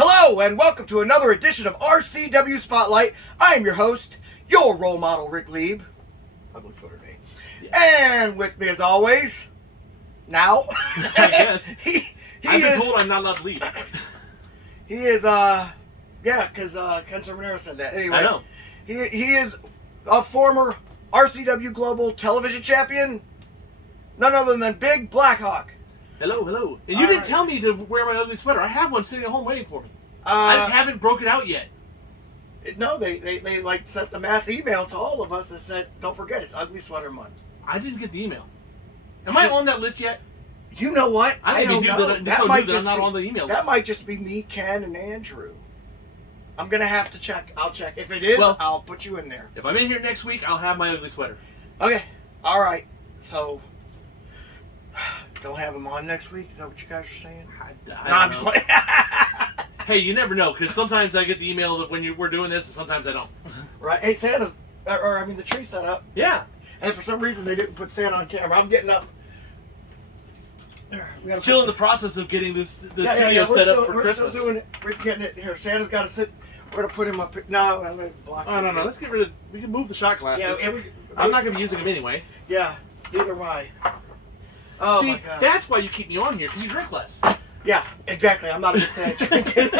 Hello and welcome to another edition of RCW Spotlight. I am your host, your role model, Rick Lieb. Ugly footer day. Yeah. And with me as always, now. I guess. I've been is, told I'm not allowed to leave. He is, yeah, because Ken Sermonero said that. Anyway, I know. He is a former RCW Global television champion, none other than Big Blackhawk. Hello, hello. And you didn't tell me to wear my ugly sweater. I have one sitting at home waiting for me. I just haven't broke it out yet. No, they like sent the mass email to all of us that said, don't forget, it's Ugly Sweater Month. I didn't get the email. Am I on that list yet? You know what? I don't know. That might just not on the email list. That might just be me, Ken, and Andrew. I'm going to have to check. I'll check. If it is, I'll put you in there. If I'm in here next week, I'll have my ugly sweater. Okay. All right. So, don't have him on next week? Is that what you guys are saying? I'm just playing. Hey, you never know, because sometimes I get the email that we're doing this, and sometimes I don't. Right. Hey, Santa's, the tree's set up. Yeah. And for some reason, they didn't put Santa on camera. I'm getting up. Still in the process of getting the studio set up for Christmas. We're still doing it. We're getting it here. Santa's got to sit. We're going to put him up. No, I'm going to block him. No. Let's get rid of. We can move the shot glasses. Yeah, I'm not going to be using them anyway. Yeah, neither am I. Oh, see, my God. That's why you keep me on here, because you drink less. Yeah, exactly. I'm not a big fan of drinking.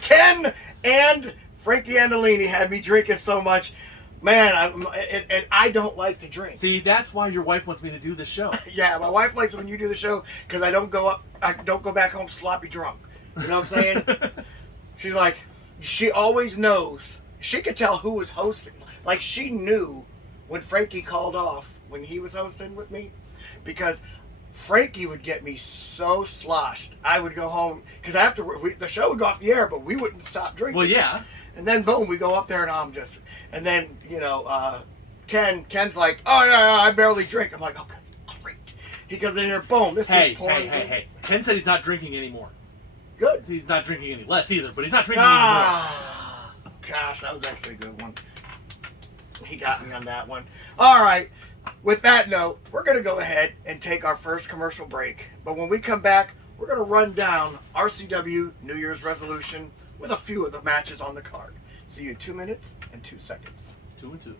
Ken and Frankie Andolini had me drinking so much. Man, and I don't like to drink. See, that's why your wife wants me to do this show. Yeah, my wife likes when you do the show because I don't go back home sloppy drunk. You know what I'm saying? She's like, she always knows. She could tell who was hosting. Like, she knew when Frankie called off when he was hosting with me, because Frankie would get me so sloshed. I would go home because after the show would go off the air, but we wouldn't stop drinking. Well, yeah. And then boom, we go up there and then Ken's like, oh yeah, I barely drink. I'm like, okay, great. He comes in here, boom, this thing's pouring. Hey. Ken said he's not drinking anymore. Good. He's not drinking any less either, but he's not drinking anymore. Gosh, that was actually a good one. He got me on that one. All right. With that note, we're going to go ahead and take our first commercial break. But when we come back, we're going to run down RCW New Year's Wrestlution with a few of the matches on the card. See you in 2 minutes and 2 seconds. 2 and 2.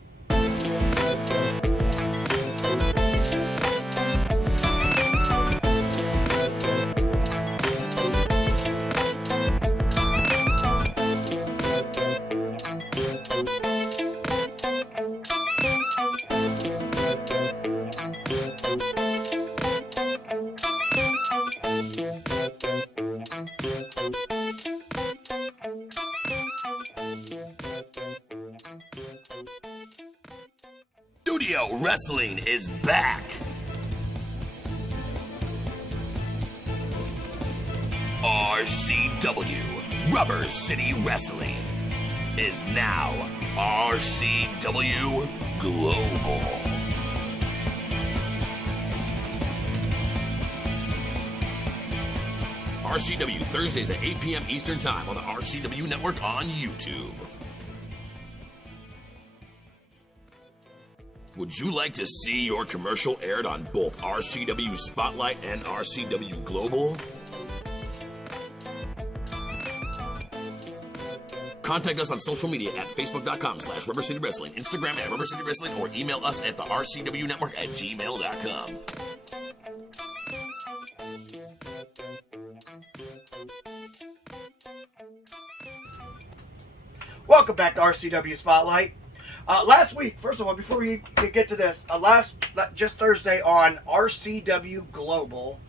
Studio Wrestling is back. RCW, Rubber City Wrestling, is now RCW Global. RCW Thursdays at 8 p.m. Eastern Time on the RCW Network on YouTube. Would you like to see your commercial aired on both RCW Spotlight and RCW Global? Contact us on social media at facebook.com/Rubber City Wrestling, Instagram at Rubber City Wrestling, or email us at the RCW Network at gmail.com. Welcome back to RCW Spotlight. Last week, first of all, before we get to this, just Thursday on RCW Global,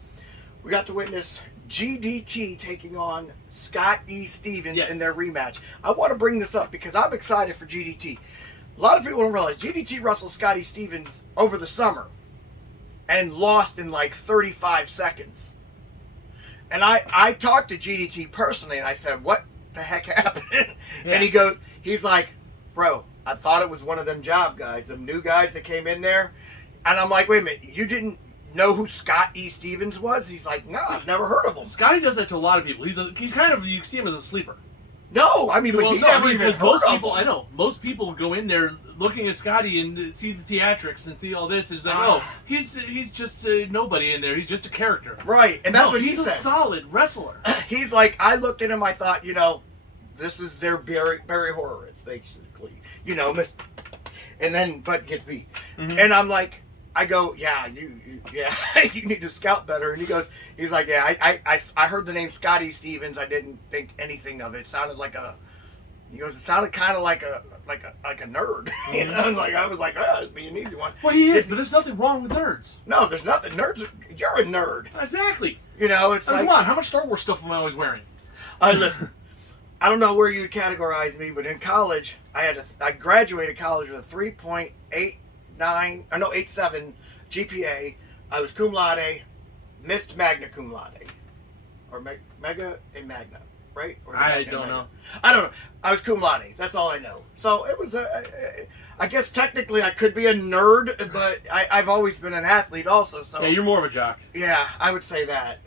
we got to witness GDT taking on Scott E. Stevens Yes. in their rematch. I want to bring this up because I'm excited for GDT. A lot of people don't realize GDT wrestled Scott E. Stevens over the summer and lost in like 35 seconds. And I talked to GDT personally and I said, what the heck happened? Yeah. And he's like, bro, I thought it was one of them job guys, them new guys that came in there. And I'm like, wait a minute, you didn't know who Scott E. Stevens was? He's like, no, I've never heard of him. Scotty does that to a lot of people. He's kind of, you see him as a sleeper. No, I mean, but he never even because heard most of people, him. I know, most people go in there looking at Scotty and see the theatrics and see all this. And it's like, oh, he's just nobody in there. He's just a character. Right, and that's what he he's said. He's a solid wrestler. He's like, I looked at him, I thought, this is their Barry Horowitz, basically. And then Bud gets beat. Mm-hmm. And I'm like, I go, yeah, you need to scout better. And he's like, yeah, I heard the name Scotty Stevens. I didn't think anything of it. It sounded like it sounded kind of like a nerd. I was like, oh, it'd be an easy one. Well, he is, but there's nothing wrong with nerds. No, there's nothing. You're a nerd. Exactly. It's like, come on, how much Star Wars stuff am I always wearing? Listen, I don't know where you'd categorize me, but in college, I graduated college with a 3.87 GPA. I was cum laude, missed magna cum laude, or mega and magna, right? Or I magna don't and know. magna? I don't know. I was cum laude. That's all I know. So it was I guess technically I could be a nerd, but I've always been an athlete also. So Yeah, you're more of a jock. yeah, I would say that.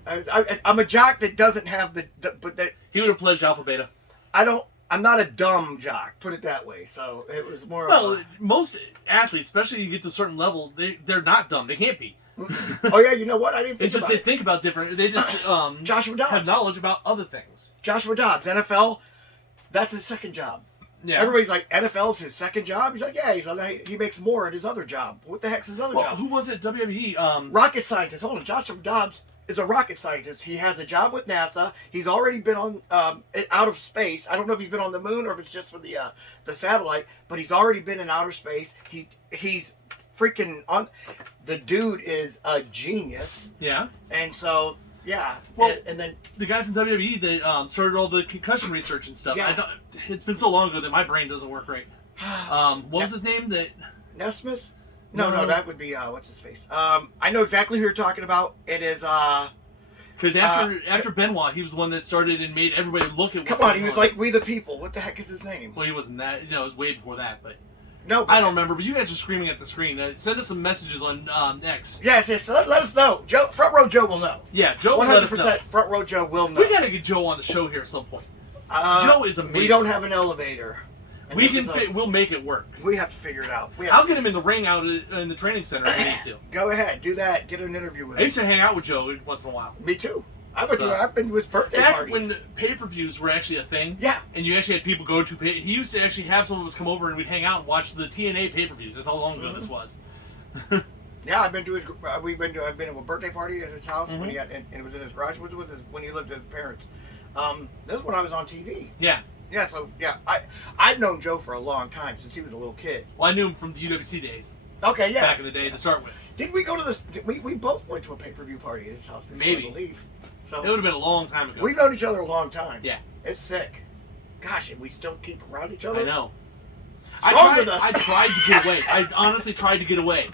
I'm a jock that doesn't have but that He would have pledged Alpha Beta. I'm not a dumb jock, put it that way. So it was more Well, of most athletes, especially you get to a certain level, they're not dumb. They can't be. oh yeah, you know what? I didn't think It's just about they think about different. They just Joshua Dobbs. have knowledge about other things. Joshua Dobbs, NFL, that's his second job. Yeah. Everybody's like, NFL's his second job? He's like, yeah, he makes more at his other job. What the heck's his other job? Who was it? WWE. Rocket scientist. Hold on, Joshua Dobbs is a rocket scientist. He has a job with NASA. He's already been on out of space. I don't know if he's been on the moon or if it's just for the satellite, but he's already been in outer space. He's freaking on. The dude is a genius. Yeah. And so, yeah. Well, and then the guy from WWE that started all the concussion research and stuff. Yeah. It's been so long ago that my brain doesn't work right. What was his name? That Nesmith? No, that would be what's his face. I know exactly who you're talking about. It is because after Benoit, he was the one that started and made everybody look at. Come on, he was like We the People. What the heck is his name? Well, he wasn't that. It was way before that, but. No, I don't remember, but you guys are screaming at the screen. Send us some messages on X. Yes. So let us know. Front Row Joe will know. Yeah, Joe will let us know. 100% Front Row Joe will know. We gotta get Joe on the show here at some point. Joe is amazing. We don't have an elevator. We'll make it work. We have to figure it out. I'll get him in the ring out in the training center if we need to. Go ahead, do that. Get an interview with him. I used to hang out with Joe once in a while. Me too. I've been with birthday Back parties. when pay-per-views were actually a thing. Yeah. And you actually had people go to pay. He used to actually have some of us come over and we'd hang out and watch the TNA pay-per-views. That's how long ago this was. Yeah, I've been to his. I've been to a birthday party at his house when he had, and it was in his garage. When he lived with his parents. This is when I was on TV. Yeah. Yeah. So yeah, I've known Joe for a long time since he was a little kid. Well, I knew him from the UWC days. Okay. Yeah. Back in the day to start with. Did we go to this? We both went to a pay-per-view party at his house before, Maybe. I believe. So It would have been a long time ago. we've known each other a long time. Yeah. It's sick. Gosh, and we still keep around each other. I know. Wrong with us? I tried to get away. I honestly tried to get away.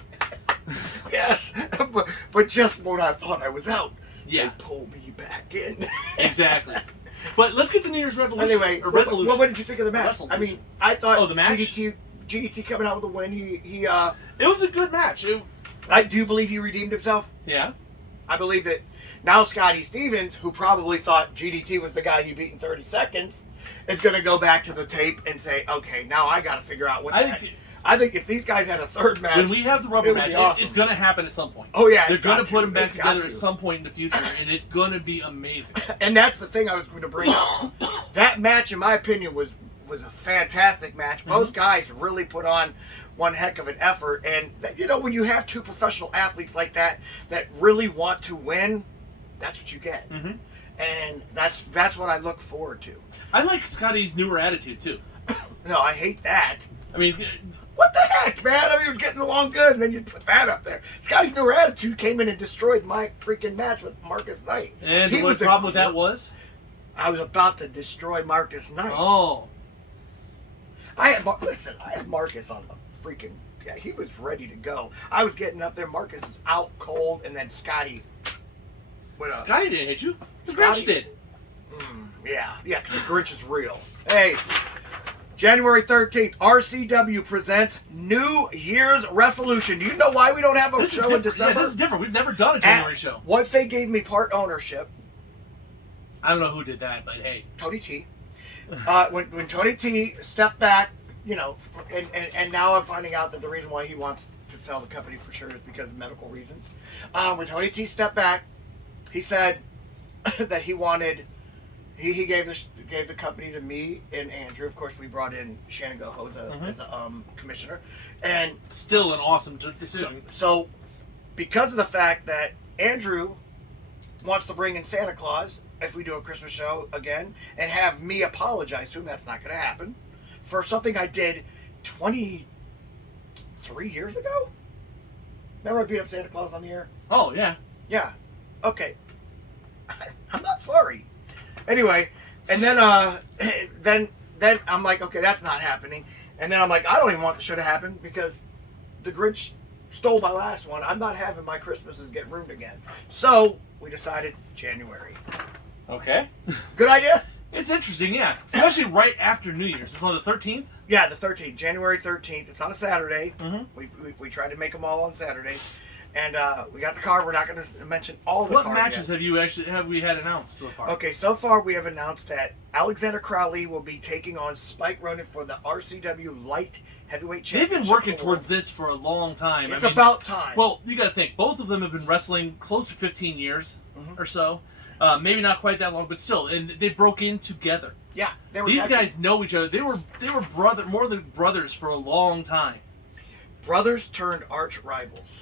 Yes, but just when I thought I was out, Yeah. they pulled me back in. Exactly. But let's get to New Year's Revolution. Anyway, or Resolution. what did you think of the match? Resolution. I mean, I thought the match? GDT coming out with a win. He It was a good match. I do believe he redeemed himself. Yeah. I believe that now Scotty Stevens, who probably thought GDT was the guy he beat in 30 seconds, is going to go back to the tape and say, okay, now I got to figure out what I think if these guys had a third match, when we have the rubber it would match, be awesome. it's going to happen at some point. Oh, yeah, they're it's going got to put to. them back It's got together to. at some point in the future, and it's going to be amazing. And that's the thing I was going to bring up. That match, in my opinion, was a fantastic match. Both guys really put on one heck of an effort. And, when you have two professional athletes like that really want to win, that's what you get. Mm-hmm. And that's what I look forward to. I like Scotty's newer attitude, too. No, I hate that. I mean, What the heck, man? I mean, it was getting along good, and then you put that up there. Scotty's newer attitude came in and destroyed my freaking match with Marcus Knight. And what the problem with that was? I was about to destroy Marcus Knight. Oh. I had Marcus on the freaking... Yeah, he was ready to go. I was getting up there. Marcus is out cold, and then Scotty... Scotty didn't hit you. The Grinch did. Yeah, because the Grinch is real. Hey, January 13th, RCW presents New Year's Wrestlution. Do you know why we don't have a show in December? Yeah, this is different. We've never done a January show. Once they gave me part ownership... I don't know who did that, but hey. Tony T. When Tony T stepped back, you know, and now I'm finding out that the reason why he wants to sell the company for sure is because of medical reasons. When Tony T stepped back, he said that he wanted... He gave the company to me and Andrew. Of course, we brought in Shannon Goho as a commissioner, and still an awesome decision. So, because of the fact that Andrew wants to bring in Santa Claus if we do a Christmas show again, and have me apologize to him, that's not going to happen for something I did 23 years ago. Remember I beat up Santa Claus on the air? Oh yeah. Yeah. Okay. I'm not sorry. Anyway, and then I'm like, okay, that's not happening. And then I'm like, I don't even want the show to happen because the Grinch stole my last one. I'm not having my Christmases get ruined again. So we decided January. Okay. Good idea? It's interesting, yeah. Especially right after New Year's. It's on the 13th? Yeah, the 13th, January 13th. It's on a Saturday. Mm-hmm. We tried to make them all on Saturday. And we got the card. We're not going to mention all the What card matches yet. have we had announced so far? Okay, so far we have announced that Alexander Crowley will be taking on Spike Ronan for the RCW Light Heavyweight Championship. They've been working towards this for a long time. It's about time. Well, you got to think, both of them have been wrestling close to 15 years or so. Maybe not quite that long, but still, and they broke in together. Yeah, they were. These guys know each other. They were more than brothers for a long time. Brothers turned arch rivals.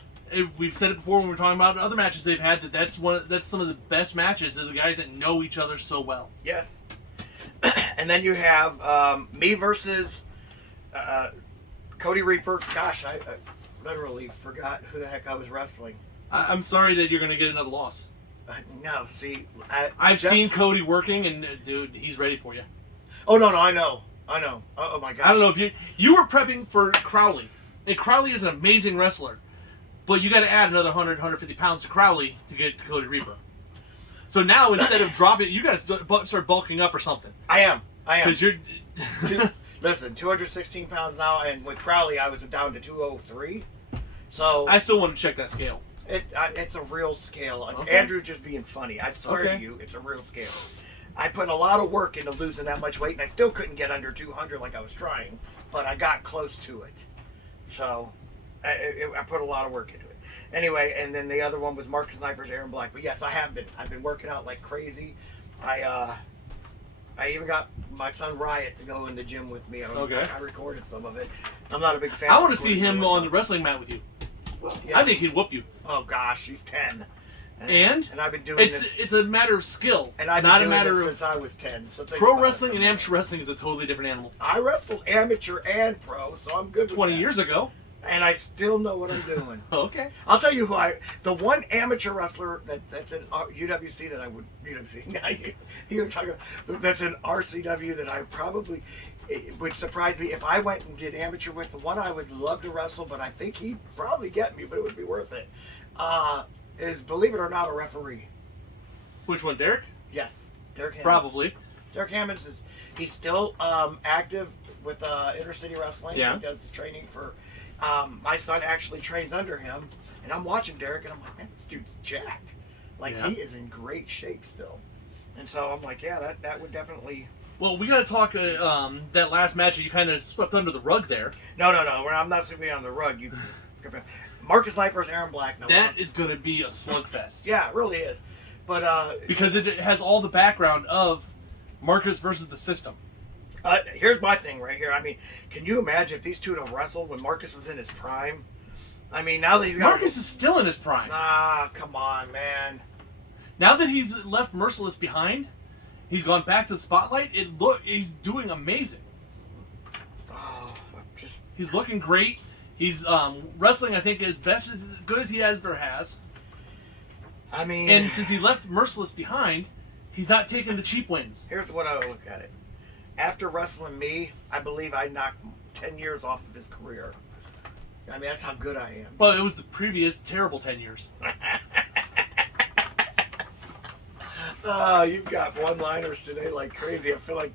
We've said it before when we were talking about other matches they've had. That's some of the best matches is the guys that know each other so well. Yes. And then you have me versus Cody Reaper. Gosh, I literally forgot who the heck I was wrestling. I'm sorry that you're going to get another loss. No, see, I've seen Cody working, and dude, he's ready for you. Oh no, I know. Oh my gosh. I don't know if you were prepping for Crowley, and Crowley is an amazing wrestler. But you got to add another 100, 150 pounds to Crowley to get to Cody Reaper. So now instead of dropping, you got to start bulking up or something. I am. Because you're. Listen, 216 pounds now, and with Crowley, I was down to 203. So I still want to check that scale. It's a real scale. Okay. Andrew's just being funny. I swear to you, it's a real scale. I put a lot of work into losing that much weight, and I still couldn't get under 200 like I was trying, but I got close to it. So. I put a lot of work into it. Anyway, and then the other one was Marcus Knight versus Aaron Black. But yes, I have been. I've been working out like crazy. I even got my son Riot to go in the gym with me. I recorded some of it. I'm not a big fan. I want to see him on the wrestling mat with you. Yeah. I think he'd whoop you. Oh gosh, he's 10. And I've been doing this. It's a matter of skill, and I've been doing a matter this since I was 10. So pro wrestling and amateur wrestling is a totally different animal. I wrestled amateur and pro, so I'm good with 20 years ago. And I still know what I'm doing. Okay. I'll tell you who the one amateur wrestler that's in UWC that I would that's in RCW that I probably it would surprise me if I went and did amateur with. The one I would love to wrestle, but I think he'd probably get me, but it would be worth it. Is, believe it or not, a referee. Which one, Derek? Yes, Derek Hammonds. Probably. Derek Hammonds he's still active with Intercity Wrestling. Yeah. He does the training for. My son actually trains under him, and I'm watching Derek, and I'm like, man, this dude's jacked. Like, he is in great shape still. And so I'm like, yeah, that would definitely... Well, we got to talk that last match that you kind of swept under the rug there. No. I'm not sweeping on the rug. Marcus Knight versus Aaron Black. That is going to be a slugfest. Yeah, it really is. But because it has all the background of Marcus versus the system. Here's my thing right here. I mean, can you imagine if these two had wrestled when Marcus was in his prime? I mean, now that he's got... Marcus is still in his prime. Come on, man. Now that he's left Merciless behind, he's gone back to the Spotlight, he's doing amazing. Oh, just He's looking great. He's wrestling, I think, as good as he ever has. I mean, And since he left Merciless behind, he's not taking the cheap wins. here's what I would look at it. After wrestling me, I believe I knocked 10 years off of his career. I mean, that's how good I am. Well, it was the previous terrible 10 years. You've got one-liners today like crazy. I feel like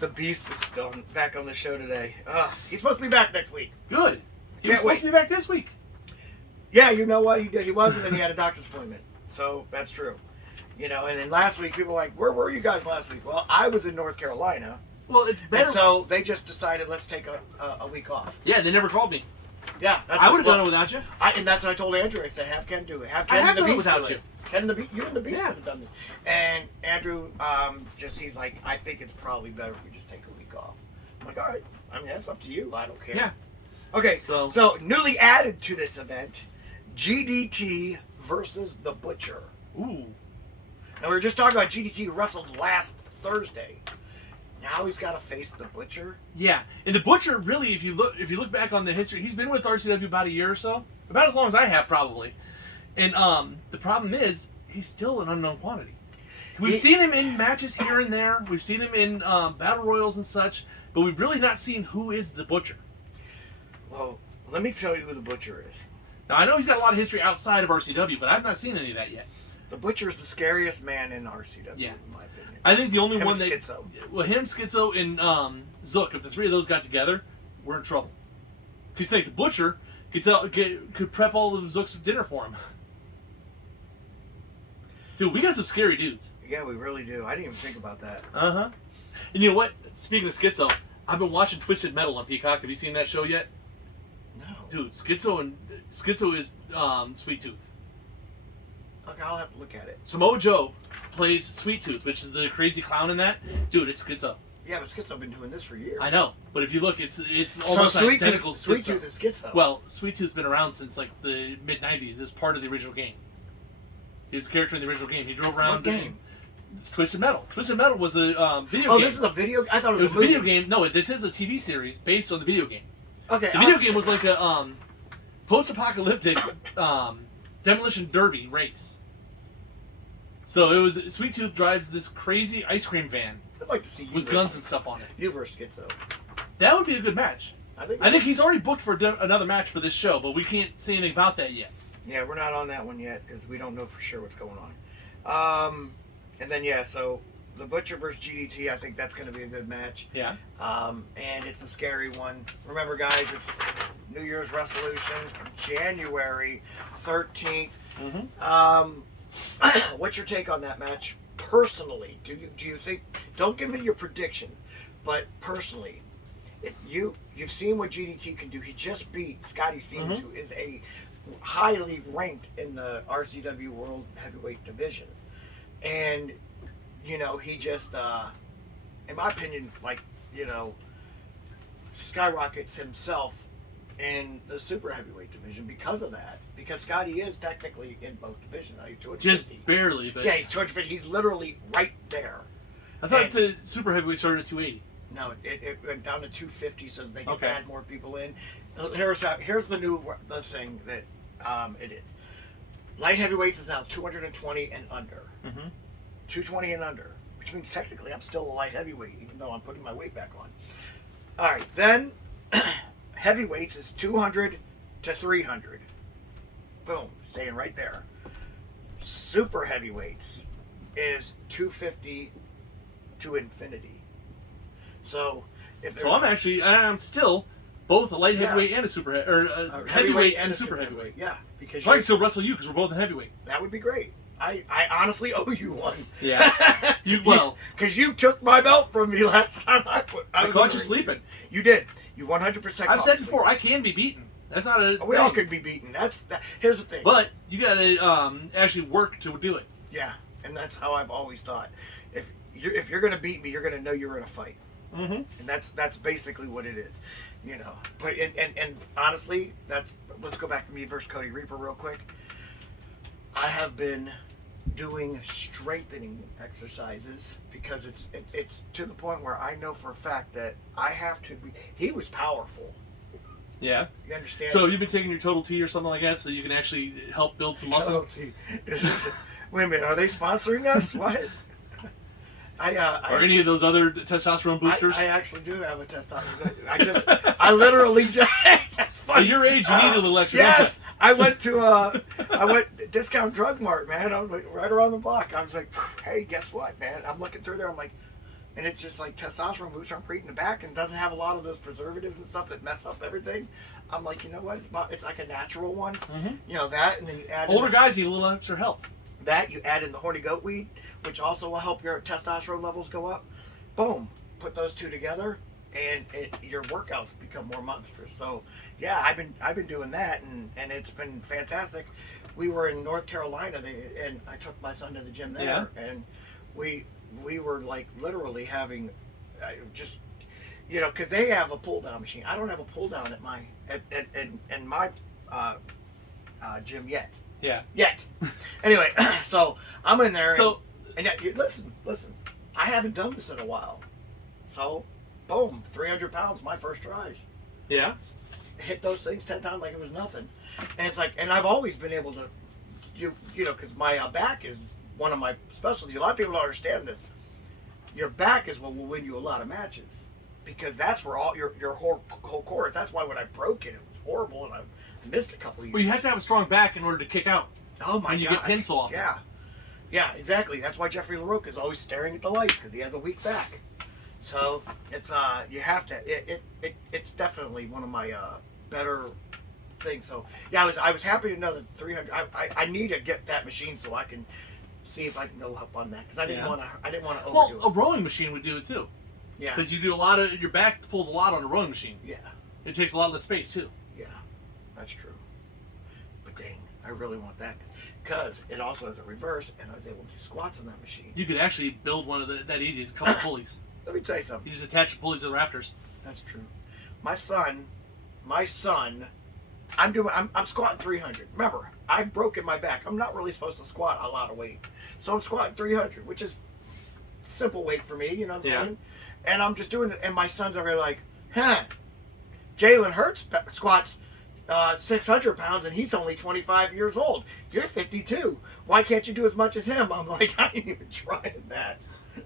the Beast is still back on the show today. He's supposed to be back next week. Good. He Can't was supposed wait. to be back this week. Yeah, you know what? He wasn't, and he had a doctor's appointment. So that's true. You know, and then last week, people were like, where were you guys last week? Well, I was in North Carolina. Well, it's better. And so they just decided, let's take a week off. Yeah, they never called me. Yeah. I would have done it without you. And that's what I told Andrew. I said, have Ken do it. Have I Ken have and the done it Beast without do you. it. Ken and the you and the Beast Yeah. could have done this. And Andrew, he's like, I think it's probably better if we just take a week off. I'm like, all right. I mean, that's up to you. I don't care. Yeah. Okay, So- so newly added to this event, GDT versus The Butcher. Ooh. Now, we were just talking about GDT wrestled last Thursday. Now he's got to face The Butcher. Yeah, and the Butcher really, if you look back on the history, he's been with RCW about a year or so, about as long as I have probably. And the problem is he's still an unknown quantity. We've seen him in matches here and there. We've seen him in battle royals and such, but we've really not seen who is the Butcher. Well, let me tell you who The Butcher is. Now I know he's got a lot of history outside of RCW, but I've not seen any of that yet. The Butcher is the scariest man in RCW, Yeah. in my opinion. I think the only Him one and that Schizo. well, him, Schizo, and Zook, if the three of those got together, we're in trouble. Because think the Butcher could prep all of Zook's dinner for him. Dude, we got some scary dudes. Yeah, we really do. I didn't even think about that. Uh-huh. And you know what? Speaking of Schizo, I've been watching Twisted Metal on Peacock. Have you seen that show yet? No. Dude, Schizo is Sweet Tooth. Okay, I'll have to look at it. Samoa Joe plays Sweet Tooth, which is the crazy clown in that. Dude, it's Schizo. Yeah, but Schizo been doing this for years. I know, but if you look, it's So almost identical. Sweet Schizo. Tooth is Schizo. Well, Sweet Tooth's been around since like the mid '90s. As part of the original game. He was a character in the original game. He drove around. What game? It's Twisted Metal. Twisted Metal was a video Oh, game. this is a video? I thought it It was was a video game. No, this is a TV series based on the video game. Okay. The video game was like a post-apocalyptic demolition derby race. So it was Sweet Tooth drives this crazy ice cream van I'd like to see you with versus- guns and stuff on it. You versus Schizo. That would be a good match. I think he's already booked for another match for this show, but we can't say anything about that yet. Yeah, we're not on that one yet because we don't know for sure what's going on. And then, yeah, so The Butcher versus GDT, I think that's going to be a good match. Yeah. And it's a scary one. Remember, guys, it's New Year's Wrestlution, January 13th. Mm-hmm. What's your take on that match? Personally, do you think? Don't give me your prediction, but personally, if you've seen what GDT can do, he just beat Scotty Stevens, who is a highly ranked in the RCW World Heavyweight Division, and you know he just, in my opinion, skyrockets himself in the super heavyweight division because of that. Because Scotty is technically in both divisions. Now he's 250. Just barely, but Yeah, he's 250. He's literally right there. I thought And- the super heavyweight started at 280. No, it went down to 250 so that they can Okay. add more people in. Here's the thing that it is. Light heavyweights is now 220 and under. Mm-hmm. 220 and under, which means technically I'm still a light heavyweight, even though I'm putting my weight back on. All right, then heavyweights is 200 to 300. Boom, staying right there. Super heavyweights is 250 to infinity. So if So I'm still both a light heavyweight and a super heavyweight and a super heavyweight. Yeah, because So I can still wrestle you because we're both in heavyweight. that would be great. I honestly owe you one. Yeah. Because you took my belt from me last time I was caught in the you ring. sleeping. You did. You 100%. I've said before, I can be beaten. That's not a We all thing. could be beaten. Here's the thing. But you gotta actually work to do it. Yeah, and that's how I've always thought. If you're gonna beat me, you're gonna know you're in a fight, Mm-hmm. and that's basically what it is, you know. But and honestly, let's go back to me versus Cody Reaper real quick. I have been doing strengthening exercises because it's to the point where I know for a fact that I have to be. He was powerful. Yeah. You understand? So you've been taking your Total T or something like that, so you can actually help build some muscle. Wait a minute, are they sponsoring us? What? Or any of those other testosterone boosters? I actually do have a testosterone. I literally just. That's funny. At your age, you need a little extra. Yes, I went Discount Drug Mart, man. I was like right around the block. I was like, hey, guess what, man? I'm looking through there. I'm like, and it's just like testosterone booster. I'm creating the back and doesn't have a lot of those preservatives and stuff that mess up everything. I'm like, you know what? It's like a natural one. Mm-hmm. You know that, and then you add older guys need a little extra help. That you add in the horny goat weed, which also will help your testosterone levels go up. Boom, put those two together, and your workouts become more monstrous. So yeah, I've been doing that, and it's been fantastic. We were in North Carolina, and I took my son to the gym there, and we were like literally having just, you know, because they have a pull down machine. I don't have a pull down at my gym yet. Yeah. Yet. Anyway, so I'm in there. So and listen. I haven't done this in a while. So, boom, 300 pounds my first try. yeah. Hit those things 10 times like it was nothing. And it's like, and I've always been able to, you know, because my back is one of my specialties. A lot of people don't understand this. Your back is what will win you a lot of matches, because that's where all your whole core is. That's why when I broke it was horrible, and I missed a couple of years. Well, you have to have a strong back in order to kick out. Oh my god! And you get pins so often. Yeah, exactly. That's why Jeffrey LaRocca is always staring at the lights, because he has a weak back. So it's you have to. It's definitely one of my better things. So yeah, I was happy to know that 300. I need to get that machine so I can see if I can go up on that, because I didn't want to overdo a rowing machine would do it too. Yeah. Because you do a lot of your back pulls a lot on a rowing machine. Yeah. It takes a lot of the space too. Yeah, that's true. But dang, I really want that, because it also has a reverse, and I was able to do squats on that machine. You could actually build one of that easy. It's a couple of pulleys. Let me tell you something. You just attach the pulleys to the rafters. That's true. My son, I'm squatting 300. Remember, I've broken my back. I'm not really supposed to squat a lot of weight. So I'm squatting 300, which is simple weight for me, you know what I'm saying? And I'm just doing it, and my son's over here like, Jalen Hurts squats 600 pounds, and he's only 25 years old. You're 52. Why can't you do as much as him? I'm like, I ain't even trying that.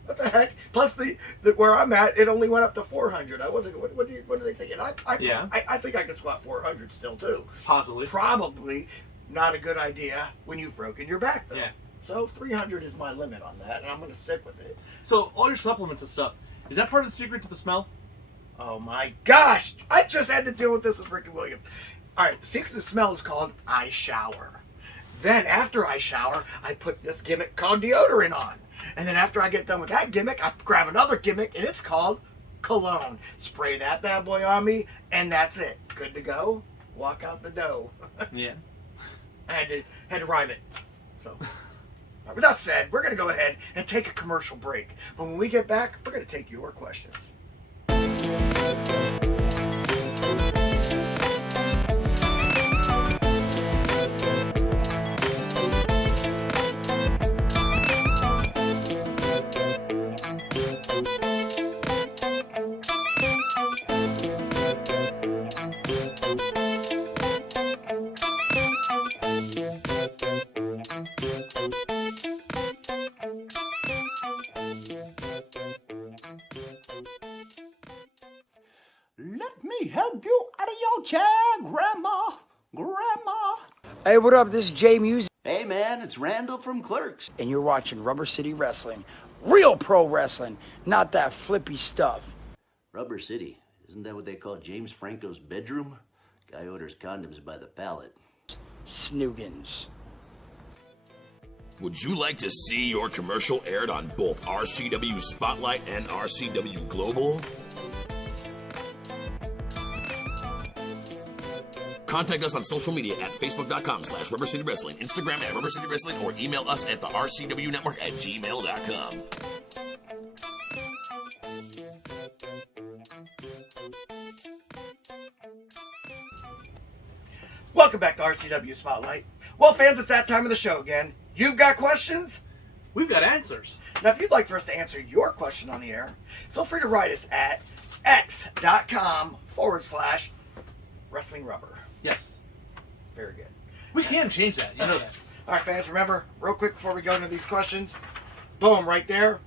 What the heck? Plus, the where I'm at, it only went up to 400. I wasn't. What are they thinking? I think I could squat 400 still too. Possibly. Probably not a good idea when you've broken your back, though. Yeah. So 300 is my limit on that, and I'm going to stick with it. So all your supplements and stuff, is that part of the secret to the smell? Oh my gosh! I just had to deal with this with Ricky Williams. All right, the secret to the smell is called I shower. Then after I shower, I put this gimmick called deodorant on. And then after I get done with that gimmick, I grab another gimmick, and it's called cologne. Spray that bad boy on me, and that's it. Good to go. Walk out the door. Yeah. I had to rhyme it. So, with that said, we're going to go ahead and take a commercial break. But when we get back, we're going to take your questions. Let me help you out of your chair, Grandma. Hey, what up? This is Jay Music, Hey, man, it's Randall from Clerks. and you're watching Rubber City Wrestling. Real pro wrestling, not that flippy stuff. Rubber City. Isn't that what they call James Franco's bedroom? Guy orders condoms by the pallet. Snoogans. Would you like to see your commercial aired on both RCW Spotlight and RCW Global? Contact us on social media at facebook.com/Rubber City Wrestling, Instagram at Rubber City Wrestling, or email us at the RCW Network at gmail.com. Welcome back to RCW Spotlight. Well, fans, it's that time of the show again. You've got questions? We've got answers. Now, if you'd like for us to answer your question on the air, feel free to write us at x.com/RCW Wrestling Rubber. Yes. Very good. We can change that. You know that. All right, fans, remember, real quick before we go into these questions, boom, right there.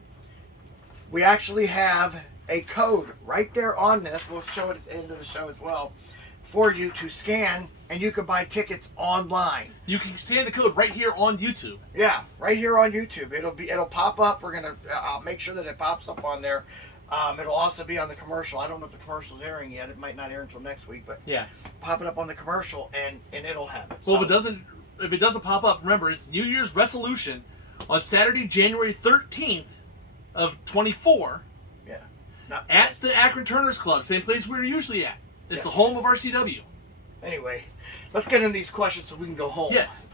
We actually have a code right there on this. We'll show it at the end of the show as well for you to scan, and you can buy tickets online. You can scan the code right here on YouTube. Yeah, right here on YouTube. It'll pop up. We're gonna I'll make sure that it pops up on there. It'll also be on the commercial. I don't know if the commercial's airing yet. It might not air until next week, but Yeah. pop it up on the commercial, and it'll have it. Well, So- if it doesn't pop up, remember it's New Year's Wrestlution on Saturday, January 13th of 24 yeah, not, at the Akron Turners Club, same place we're usually at. It's Yes. the home of RCW. Anyway, let's get into these questions so we can go home. Yes.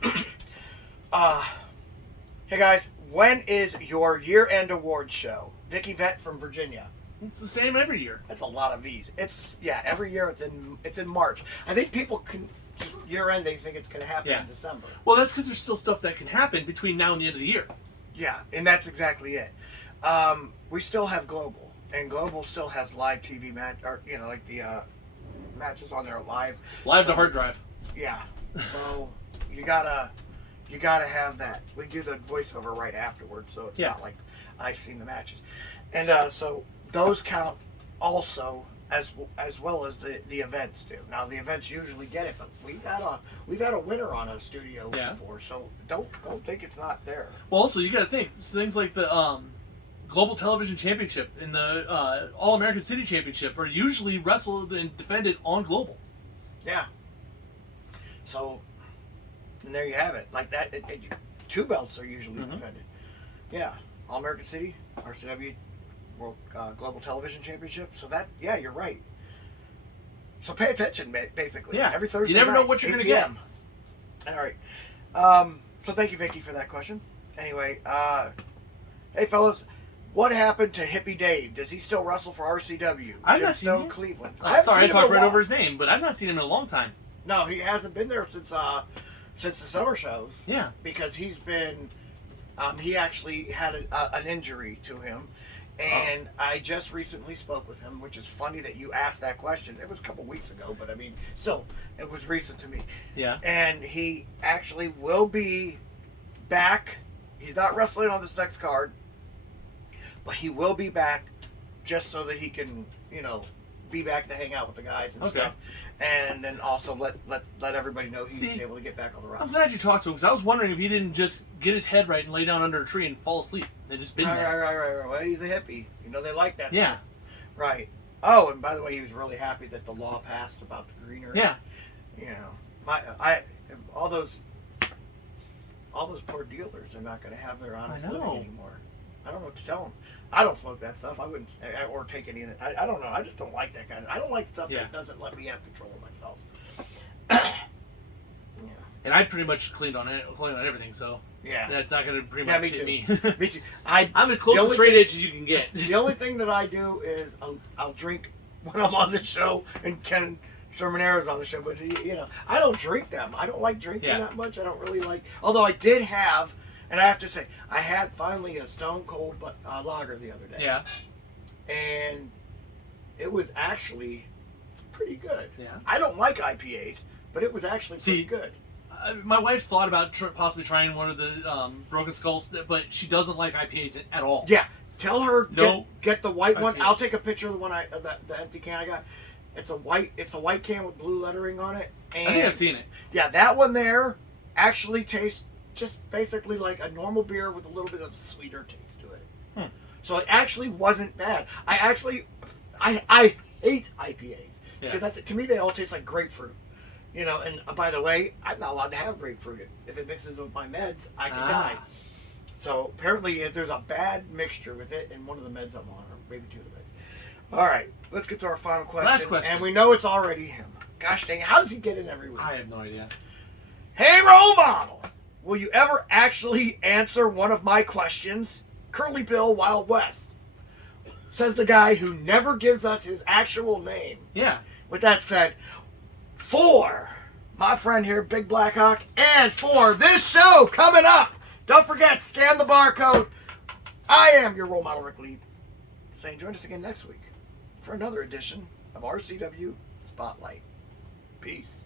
Hey guys, when is your year-end awards show? Vicky Vett from Virginia. It's the same every year. That's a lot of V's. Every year it's in March. I think people can year-end they think it's going to happen in December. Well, that's because there's still stuff that can happen between now and the end of the year. Yeah, and that's exactly it. We still have Global, and Global still has live TV match, or like the matches on there live. Live to hard drive. Yeah. So you gotta have that. We do the voiceover right afterwards, so it's not like I've seen the matches, and so those count also as well as the events do. Now the events usually get it, but we've had a winner on a studio before, so don't think it's not there. Well, also you got to think things like the Global Television Championship and the All American City Championship are usually wrestled and defended on Global. Yeah. So, and there you have it. Like that, two belts are usually defended. Yeah. All American City, RCW World Global Television Championship. So that, you're right. So pay attention, basically. Yeah. Every Thursday You never know night, what you're 8 going to get. p.m. All right. So thank you, Vicky, for that question. Anyway, hey fellas, what happened to Hippie Dave? Does he still wrestle for RCW? I've not seen Gemstone, him. Cleveland. Oh, sorry, I talked right while. over his name, but I've not seen him in a long time. No, he hasn't been there since the summer shows. Yeah. Because he's been, he actually had an injury to him, and I just recently spoke with him, which is funny that you asked that question. It was a couple weeks ago, but I mean, still, it was recent to me. Yeah. And he actually will be back. He's not wrestling on this next card, but he will be back just so that he can, be back to hang out with the guys and stuff. And then also let everybody know he's able to get back on the roster. I'm glad you talked to him, because I was wondering if he didn't just get his head right and lay down under a tree and fall asleep. They just been there. Right. Well, he's a hippie. They like that Yeah. stuff. Right. Oh, and by the way, he was really happy that the law passed about the greenery. Yeah. All those poor dealers are not going to have their honest living anymore. I don't know what to tell them. I don't smoke that stuff. I wouldn't, or take any of it. I don't know. I just don't like that kind of. I don't like stuff that doesn't let me have control of myself. And I pretty much cleaned on everything, so that's not going to pretty much hit me. Me too. I'm the closest straight edge as you can get. The only thing that I do is I'll drink when I'm on the show, and Ken Sermonera's on the show, but I don't drink them. I don't like drinking that much. I don't really like. Although I did have. And I have to say, I had finally a Stone Cold lager the other day. Yeah. And it was actually pretty good. Yeah. I don't like IPAs, but it was actually pretty good. My wife's thought about possibly trying one of the Broken Skulls, but she doesn't like IPAs at all. Yeah. Tell her get the white one. IPAs. I'll take a picture of the one the empty can I got. It's a white can with blue lettering on it. And I think I've seen it. Yeah, that one there actually tastes just basically like a normal beer with a little bit of a sweeter taste to it. So it actually wasn't bad. I hate IPAs because to me they all taste like grapefruit. And by the way, I'm not allowed to have grapefruit. If it mixes with my meds, I can die. So apparently there's a bad mixture with it in one of the meds I'm on, or maybe two of the meds. All right, let's get to our final question. Last question. And we know it's already him. Gosh dang it, how does he get in every week? I have no idea. Hey, role model! Will you ever actually answer one of my questions? Curly Bill Wild West. Says the guy who never gives us his actual name. Yeah. With that said, for my friend here, Big Blackhawk, and for this show coming up, don't forget, scan the barcode. I am your role model, Rick Lee. Saying join us again next week for another edition of RCW Spotlight. Peace.